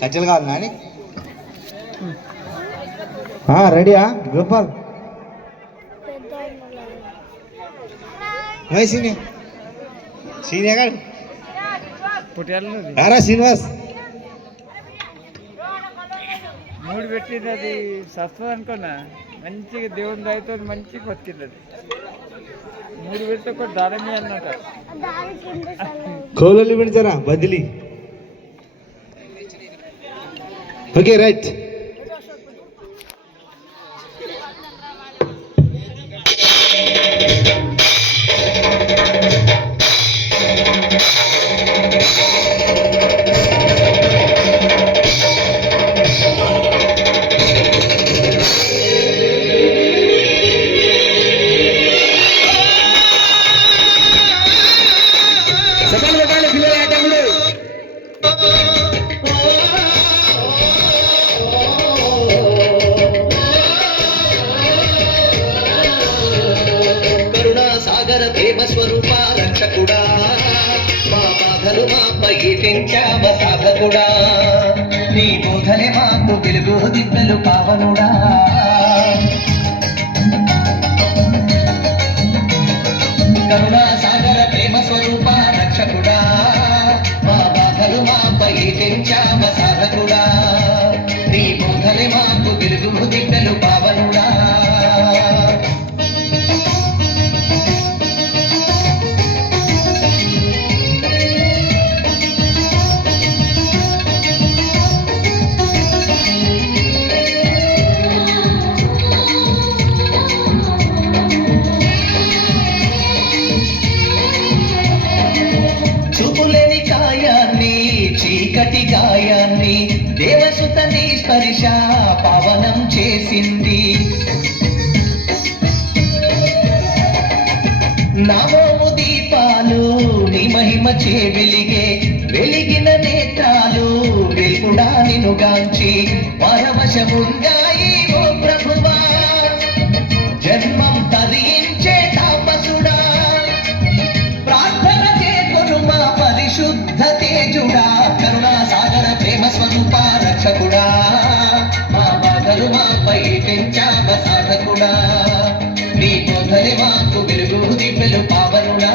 కట్టెలు కాదు నాని రెడీయా గోపాల్ సీనియర్ సీనియర్ గారు యారా శ్రీనివాస్ మూడు పెట్టింది అది సస్తుంది అనుకున్నా మంచిగా దేవుని దయతో మంచిగా బతికింది అది మూడు పెడితే ఒక దాడమే అన్నట కోళ్ళు పెడతారా బదిలీ ఓకే రైట్ ప్రేమ స్వరూప రక్షకుడా మా బాధలు మాపై తెంచావ సాధకుడా నీ బోధలే మాకు వెలుగు దిబ్బెలు పావనుడా కరుణా సాగర ప్రేమ స్వరూప రక్షకుడా మా బాధలు మాపై తెంచావ సాధకుడా నీ బోధలే మాకు వెలుగు దిబ్బెలు పావనుడా చూపులేని కాయాన్ని చీకటి గాయాన్ని దేవసుతని స్పర్శ పావనం చేసింది నామోము దీపాలు నీ మహిమ చే వెలిగిన నేత్రాలు వెలుగుడా నిన్నుగాంచి పరవశముందాయి ఓ ప్రభువా జన్మం తరించే తాపసుడా పరిశుద్ధ తేజుడా కరుణా సాగర ప్రేమ స్వరూప రక్షకుడా మా బాధలు మాపై పెంచావ సాధకుడా నీ బోధలి మాకు వెలుగు దిబ్బెలు పావనుడా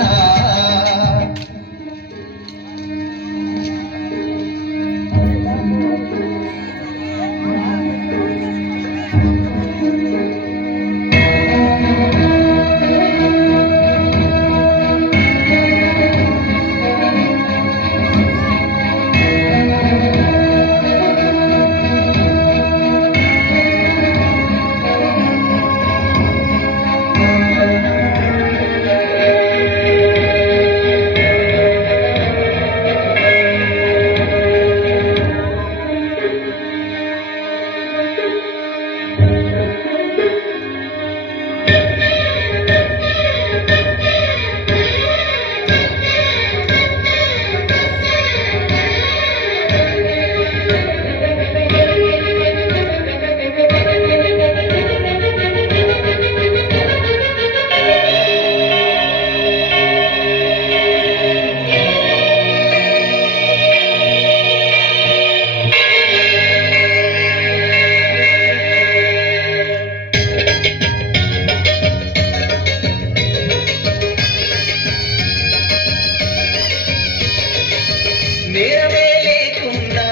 నేరమే లేకున్నా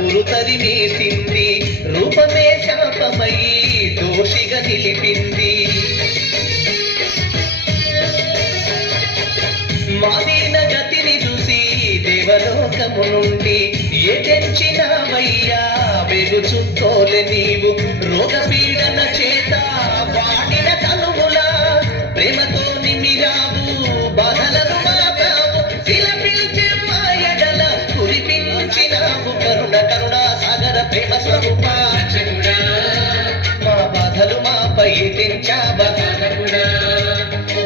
ఊరు తరిమేసింది రూపమే శాపమయ్యి దోషిగా నిలిపింది మాదీన గతిని చూసి దేవలోకము నుండి ఏ తెంచినావయ్యా వెలుచుకోలే నీవు రోగ పీడన చేత వాడిన తనువులా ప్రేమతో నిమిరావు బాధలను మాపావు శిలపిల్చే మాయడల కురిపించినావు కరుణా సాగర ప్రేమ స్వరూప రక్షకుడా మా బాధలు మాపై తెంచావ సాధకుడా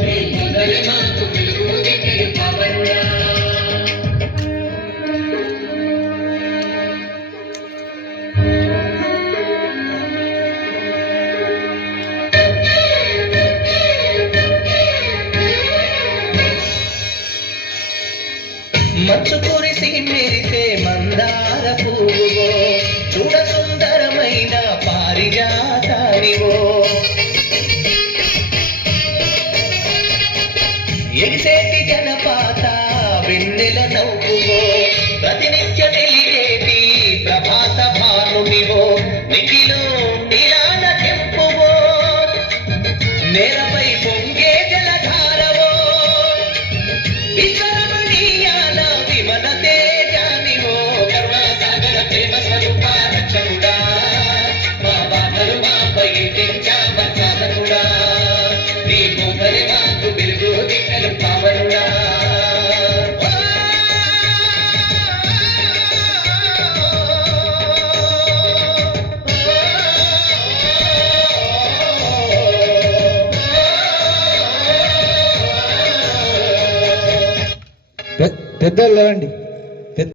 నీ బోధలి మాకు వెలుగు దిబ్బెలు పావనుడా మంచు కురిసి మెరిసే మందార పువ్వు పెద్దోళ్ళు లేవండి